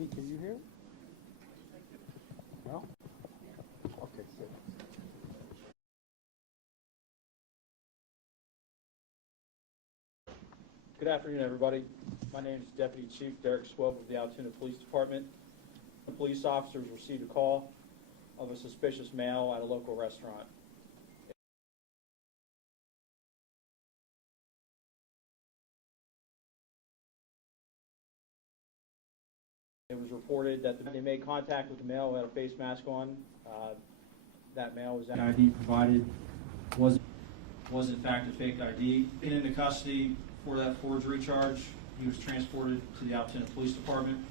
Katie, can you hear? No? Okay, good. Good afternoon, everybody. My name is Deputy Chief Derek Swope of the Altoona Police Department. The police officers received a call of a suspicious male at a local restaurant. It was reported that they made contact with the male who had a face mask on. That male was ID provided was in fact a fake ID. Taken into custody for that forgery charge. He was transported to the Altoona Police Department.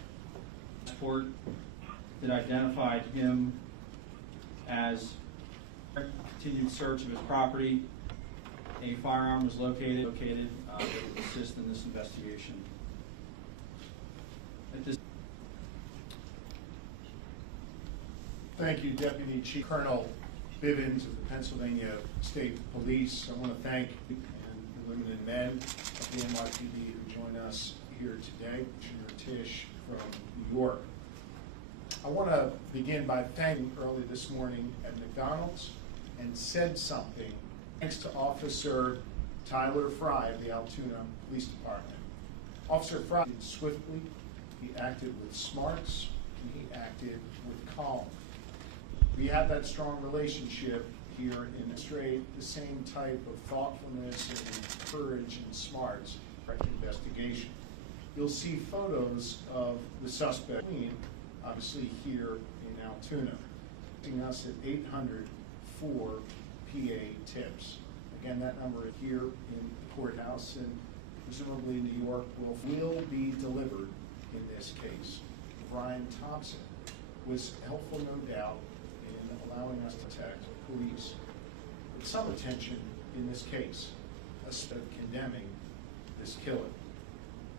Transport that identified him as continued search of his property. A firearm was located that would assist in this investigation. At this Thank you, Deputy Chief Colonel Bivens of the Pennsylvania State Police. I want to thank the women and men of the NYPD who join us here today, Commissioner Tisch from New York. I want to begin by thanking early this morning at McDonald's and said something thanks to Officer Tyler Fry of the Altoona Police Department. Officer Fry acted swiftly, he acted with smarts, and he acted with calm. We have that strong relationship here in demonstrate the same type of thoughtfulness and courage and smarts for investigation. You'll see photos of the suspect, obviously here in Altoona, giving us at 800 for PA tips. Again, that number here in the courthouse and presumably New York will be delivered in this case. Brian Thompson was helpful, no doubt, in allowing us to protect police. With some attention in this case, instead of condemning this killer.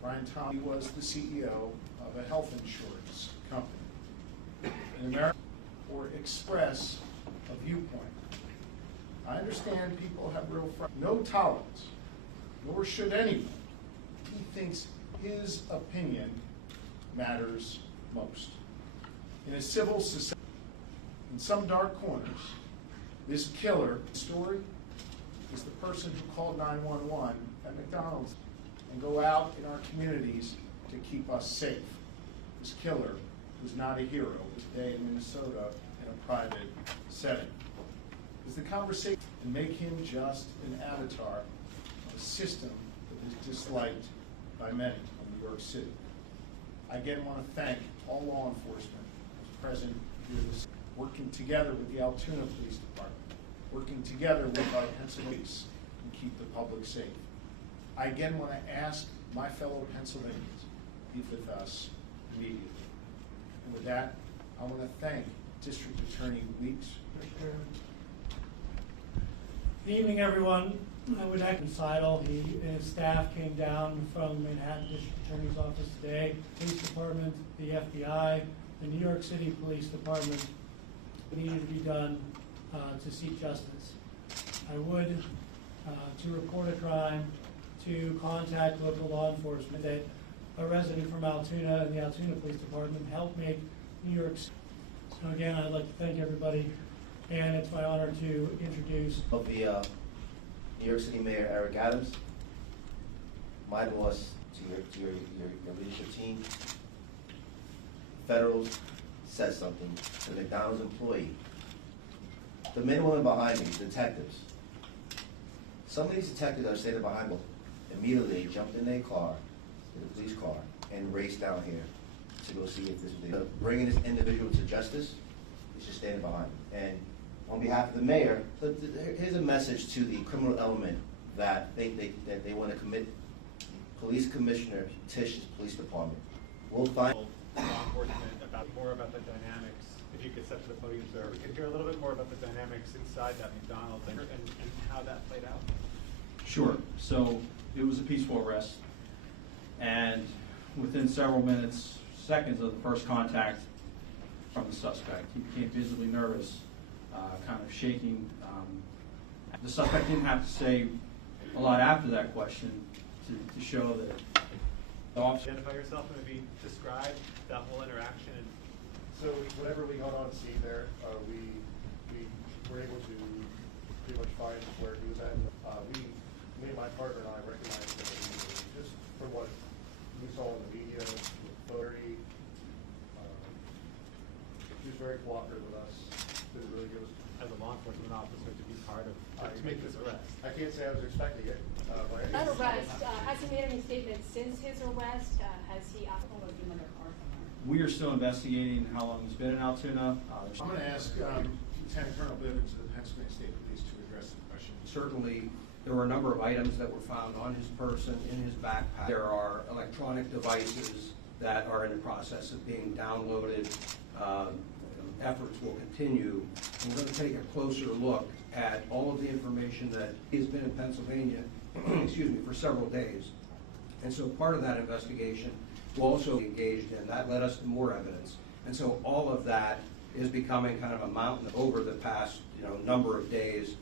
Brian Thompson was the CEO of a health insurance company in America, or express a viewpoint. I understand people have real no tolerance, nor should anyone. He thinks his opinion matters most. In a civil society, in some dark corners, this killer story is the person who called 911 at McDonald's and go out in our communities to keep us safe. This killer was not a hero today in Minnesota in a private setting. Is the conversation and make him just an avatar of a system that is disliked by many in New York City. I again want to thank all law enforcement present here this working together with the Altoona Police Department, working together with our Pennsylvania police and keep the public safe. I again want to ask my fellow Pennsylvanians to be with us immediately. And with that, I want to thank District Attorney Weeks. Good evening, everyone. I would echo Seidel. He and his staff came down from Manhattan District Attorney's Office today. Police Department, the FBI, the New York City Police Department needed to be done to seek justice. I would, to report a crime, to contact local law enforcement, that a resident from Altoona and the Altoona Police Department helped make New York City. So again, I'd like to thank everybody, and it's my honor to introduce of the New York City Mayor Eric Adams, my boss, to your leadership team. Federals says something to the McDonald's employee. The men and women behind me, detectives. Some of these detectives are standing behind me. Immediately jumped in their car, in the police car, and raced down here to go see if this was bringing this individual to justice. He's just standing behind me. And on behalf of the mayor, here's a message to the criminal element that they want to commit Police Commissioner Tisch's police department. We'll find law enforcement about more about the dynamics. If you could step to the podium, sir, we could hear a little bit more about the dynamics inside that McDonald's and how that played out. Sure. So it was a peaceful arrest, and within several minutes, seconds of the first contact from the suspect, he became visibly nervous, kind of shaking. The suspect didn't have to say a lot after that question to show that Officer. Identify yourself and maybe describe that whole interaction. So whatever we got on scene there, we were able to pretty much find where he was at. Me and my partner and I recognized him immediately, just from what we saw in the media, he was very cooperative with us, didn't really give us. As a law enforcement officer, to be part of, to make this arrest. I can't say I was expecting it. By any That means. arrest, has he made any statements since his arrest? Has he asked for a human or car somewhere? We are still investigating how long he's been in Altoona. I'm going to ask Lieutenant Colonel Bivens of the Pennsylvania State Police to address the question. Certainly, there were a number of items that were found on his person, in his backpack. There are electronic devices that are in the process of being downloaded. Efforts will continue. And we're going to take a closer look at all of the information that has been in Pennsylvania, excuse me, for several days. And so part of that investigation will also be engaged in. That led us to more evidence. And so all of that is becoming kind of a mountain over the past, number of days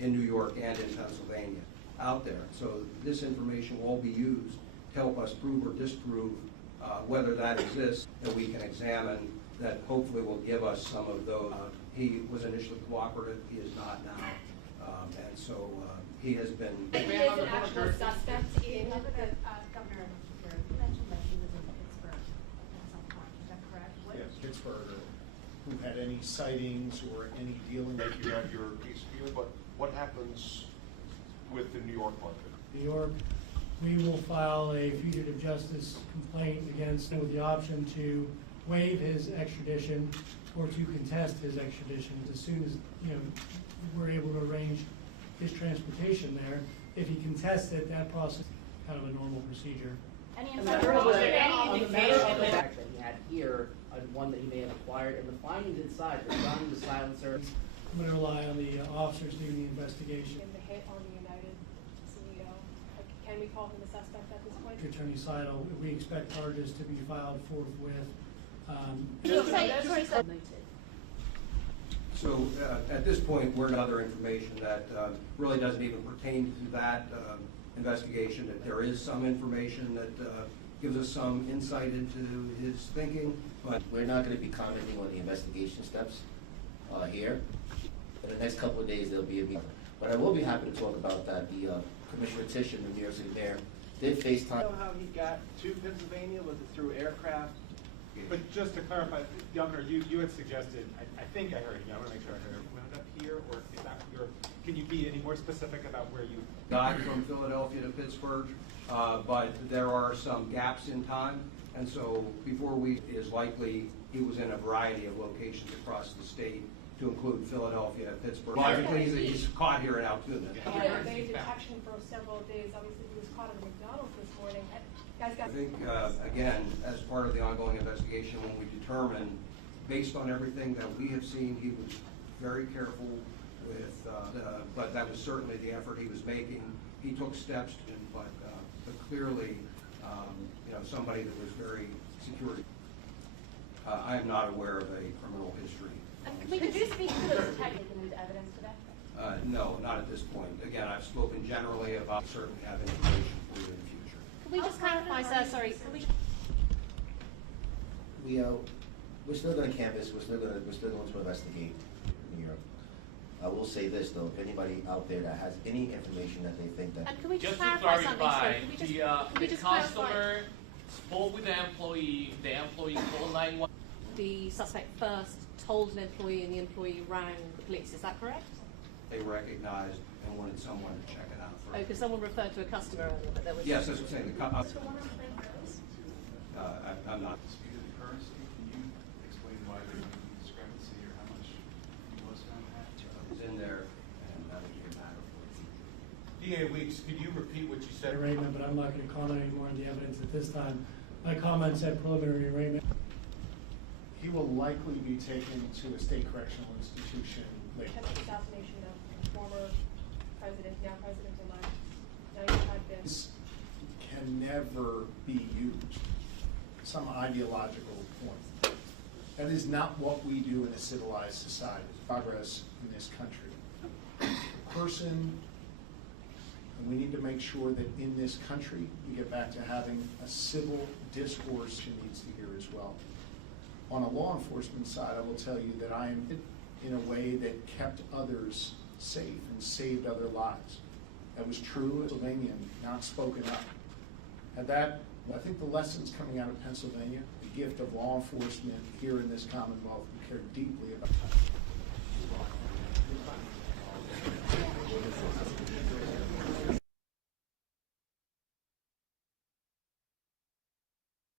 in New York and in Pennsylvania out there. So this information will all be used to help us prove or disprove whether that exists, that we can examine, that hopefully will give us some of those. He was initially cooperative, he is not now. And so he has been. He is an actual suspect in the, Governor, you mentioned that he was in Pittsburgh at some point, is that correct? What- Yes, Pittsburgh, who had any sightings or any dealing with. You have your case here, but what happens with the New York market? New York, we will file a fugitive justice complaint against him with the option to waive his extradition or to contest his extradition as soon as, we're able to arrange his transportation there. If he contests it, that process is kind of a normal procedure. any On the matter of information? the fact that he had here, one that he may have acquired, and the findings inside regarding the silencer. I'm going to rely on the officers doing the investigation. In the hit on the United CEO, can we call him a suspect at this point? Attorney Seidel, we expect charges to be filed forthwith. That's what he said. So at this point, we're in other information that really doesn't even pertain to that investigation. That there is some information that gives us some insight into his thinking, but We're not going to be commenting on the investigation steps here. In the next couple of days, there'll be a meeting. But I will be happy to talk about that. The Commissioner Titian, the New York City mayor, did FaceTime. Know how he got to Pennsylvania? Was it through aircraft? But just to clarify, Governor, you had suggested, I think I heard you, I want to make sure I heard it, wound up here, or is that can you be any more specific about where you? got from Philadelphia to Pittsburgh, but there are some gaps in time. And so before is likely he was in a variety of locations across the state, to include Philadelphia, Pittsburgh. Logically, he's caught here in Altoona. He had evaded detection for several days. Obviously, he was caught at McDonald's this morning. Guys I got. think, again, as part of the ongoing investigation, when we determine, based on everything that we have seen, he was very careful with, but that was certainly the effort he was making. He took steps, but clearly, somebody that was very secure. I am not aware of a criminal history. Could you speak to those taken into evidence today? No, not at this point. Again, I've spoken generally about certainly have information for you in the future. Can we just clarify, sir, sorry, We're still going to canvass. We're still going to investigate in New York. I will say this though: if anybody out there that has any information that they think that And can we just Just to clarify something, sir? clarify, Can we just, the can we just clarify? customer spoke with the employee called 911. The suspect first told an employee and the employee rang the police, is that correct? They recognized and wanted someone to check it out Oh, first. because someone referred to a customer earlier, but there was. Yes, that's what I'm saying. I'm not. Disputed occurrence, can you explain why there's a discrepancy or how much he was found to have? I was in there, and that would be a matter for the DA future. Weeks, could you repeat what you said? Arraignment, but I'm not going to comment any more on the evidence at this time. My comments at preliminary arraignment. He will likely be taken to a state correctional institution later. Attempted assassination of former president, now president-elect. Now you've had this. This can never be used, some ideological point. That is not what we do in a civilized society. Progress in this country. The person And we need to make sure that in this country, we get back to having a civil discourse she needs to hear as well. On a law enforcement side, I will tell you that I am in a way that kept others safe and saved other lives. That was true in Pennsylvania, not spoken up. And that, I think the lessons coming out of Pennsylvania, the gift of law enforcement here in this Commonwealth, we care deeply about.